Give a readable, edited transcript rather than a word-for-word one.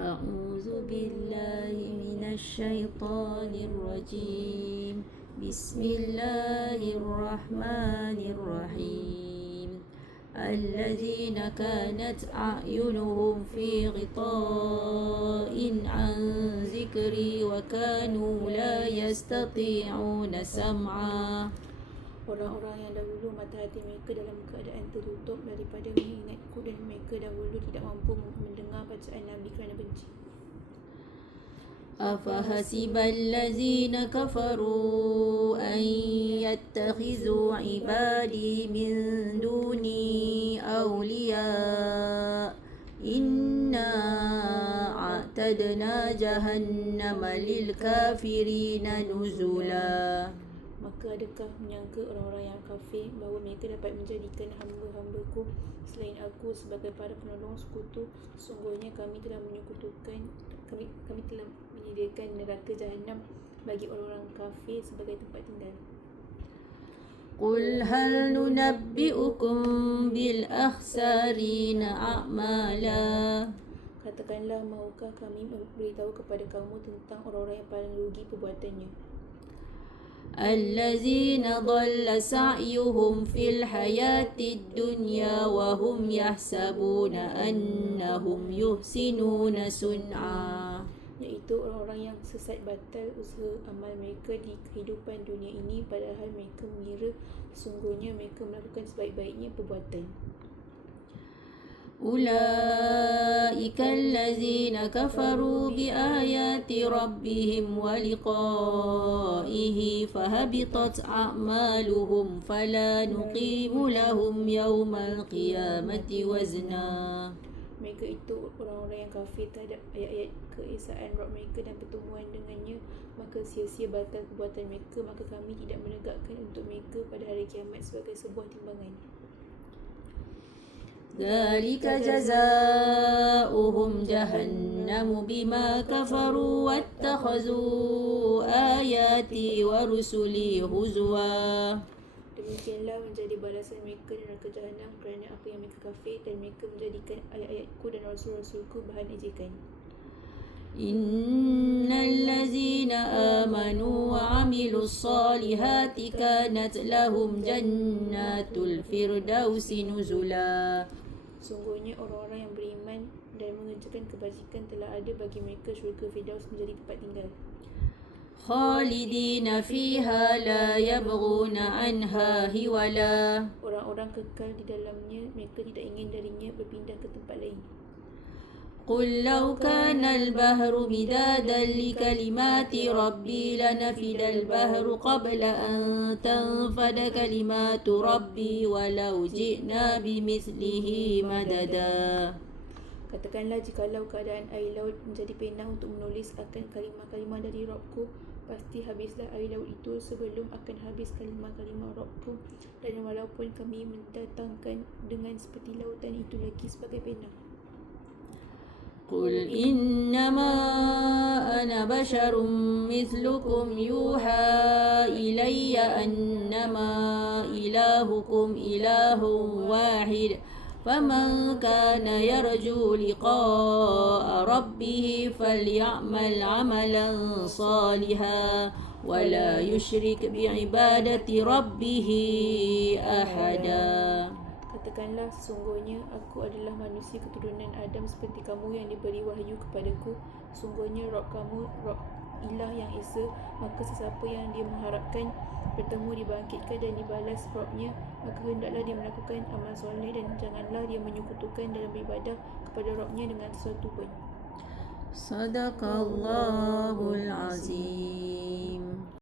أعوذ بالله من الشيطان الرجيم. بسم الله الرحمن الرحيم. الذين كانت أعينهم في غطاء عن ذكري وكانوا لا يستطيعون سمعا. Orang-orang yang dahulu mata hati mereka dalam keadaan tertutup daripada mengingatku, dan mereka dahulu tidak mampu mendengar bacaan Nabi kerana benci. أفحسب الذين كفروا أن يتخذوا عبادي من دوني أولياء إنا أعتدنا جهنم للكافرين نزلا. Maka adakah menyangka orang-orang yang kafir bahawa mereka dapat menjadikan hamba-hambaku selain aku sebagai para penolong sekutu? Sesungguhnya kami telah menyediakan neraka Jahannam bagi orang-orang kafir sebagai tempat tinggal. قل هل ننبئكم بالأخسرين أعمالا. Katakanlah, mahukah kami beritahu kepada kamu tentang orang-orang yang paling rugi perbuatannya? الذين ضل سعيهم في الحياة الدنيا وهم يحسبون أنهم يحسنون صنعا. Iaitu orang-orang yang sesat batal usaha amal mereka di kehidupan dunia ini, padahal mereka mengira sesungguhnya mereka melakukan sebaik-baiknya perbuatan. أولئك الذين كفروا بآيات ربهم ولقائه فهبطت أعمالهم فلا نقيم لهم يوم القيامة وزنا. Mereka itu orang-orang yang kafir terhadap ayat-ayat keesaan Rabb mereka dan pertemuan dengannya, maka sia-sia batal perbuatan mereka, maka kami tidak menegakkan untuk mereka pada hari kiamat sebagai sebuah timbangan. ذلك جزاؤهم جهنم بما كفروا واتخذوا آياتي ورسلي هزوا. Demikianlah menjadi balasan mereka di neraka Jahannam kerana apa yang mereka kafir dan mereka menjadikan ayat-ayatku dan rasul-rasulku bahan ejekan. إن الذين آمنوا وعملوا الصالحات كانت لهم جنات الفردوس نزلا. Sungguhnya orang-orang yang beriman dan mengerjakan kebajikan telah ada bagi mereka syurga Firdaus menjadi tempat tinggal. خالدين فيها لا يبغون عنها حولا. Orang-orang kekal di dalamnya, mereka tidak ingin darinya berpindah ke tempat lain. قل لو كان البحر مدادا لكلمات ربي لنفد البحر قبل أن تنفد كلمات ربي ولو جئنا بمثله مددا. Katakanlah, jikalau keadaan air laut menjadi pena untuk menulis akan kalimah-kalimah dari Rabbku, pasti habislah air laut itu sebelum akan habis kalimah-kalimah Rabbku, dan walaupun kami mendatangkan dengan seperti lautan itu lagi sebagai pena. قل إنما أنا بشر مثلكم يوحى إلي أنما إلهكم إله واحد فمن كان يرجو لقاء ربه فليعمل عملا صالحا ولا يشرك بعبادة ربه أحدا. Katakanlah, sesungguhnya aku adalah manusia keturunan Adam seperti kamu yang diberi wahyu kepadaku. Sungguhnya Rabb kamu Rabb ilah yang esa, maka sesiapa yang dia mengharapkan bertemu, dibangkitkan dan dibalas Rabbnya, maka hendaklah dia melakukan amal soleh dan janganlah dia menyekutukan dalam beribadah kepada Rabbnya dengan sesuatu pun. Sadaqallahul Azim.